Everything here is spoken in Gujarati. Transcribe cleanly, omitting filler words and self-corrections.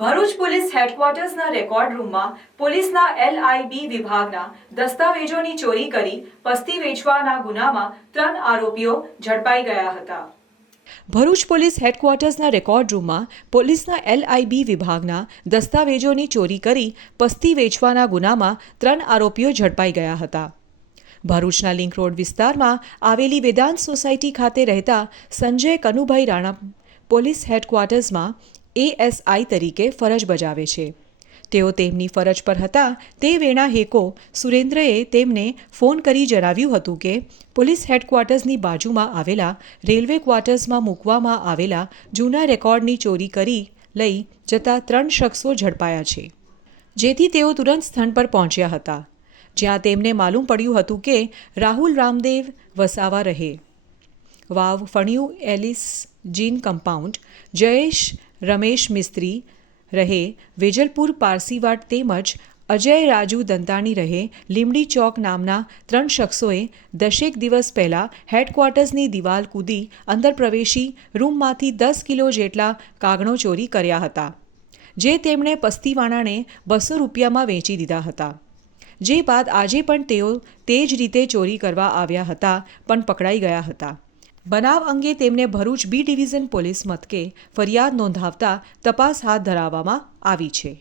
ભરૂચ પોલીસ હેડક્વાર્ટર્સના રેકોર્ડ રૂમમાં પોલીસના LIB વિભાગના દસ્તાવેજોની ચોરી કરી પસ્તી વેચવાના ગુનામાં 3 આરોપીઓ ઝડપાઈ ગયા હતા। ભરૂચ પોલીસ હેડક્વાર્ટર્સના રેકોર્ડ રૂમમાં પોલીસના LIB વિભાગના દસ્તાવેજોની ચોરી કરી પસ્તી વેચવાના ગુનામાં 3 આરોપીઓ ઝડપાઈ ગયા હતા। ભરૂચના લિંક રોડ વિસ્તારમાં આવેલી વેદાંત સોસાયટી ખાતે રહેતા સંજય કનુભાઈ રાણા પોલીસ હેડક્વાર્ટર્સમાં ASI તરીકે ફરજ બજાવે છે। તેઓ તેમની ફરજ પર હતા તે વેળા હેકો સુરેન્દ્રએ તેમને ફોન કરી જણાવ્યું હતું કે પોલીસ હેડક્વાર્ટર્સની બાજુમાં આવેલા રેલવે ક્વાર્ટર્સમાં મૂકવામાં આવેલા જૂના રેકોર્ડની ચોરી કરી લઈ જતા 3 શખ્સો ઝડપાયા છે, જેથી તેઓ તુરંત સ્થળ પર પહોંચ્યા હતા, જ્યાં તેમને માલુમ પડ્યું હતું કે રાહુલ રામદેવ વસાવા રહે વાવ ફણિયું એલિસ જીન કમ્પાઉન્ડ, જયેશ રમેશ મિસ્ત્રી રહે વેજલપુર પારસીવાડ તેમજ અજય રાજુ દંતાણી રહે લીમડી ચોક નામના 3 શખ્સોએ 10 દિવસ પહેલાં હેડક્વાર્ટર્સની દિવાલ કૂદી અંદર પ્રવેશી રૂમમાંથી 10 કિલો જેટલા કાગણો ચોરી કર્યા હતા, જે તેમણે પસ્તીવાળાને 200 રૂપિયામાં વેચી દીધા હતા। જે બાદ આજે પણ તેઓ તે જ રીતે ચોરી કરવા આવ્યા હતા પણ પકડાઈ ગયા હતા। બનાવ અંગે તેમને ભરૂચ B ડિવિઝન પોલીસ મથકે ફરિયાદ નોંધાવતા તપાસ હાથ ધરવામાં આવી છે।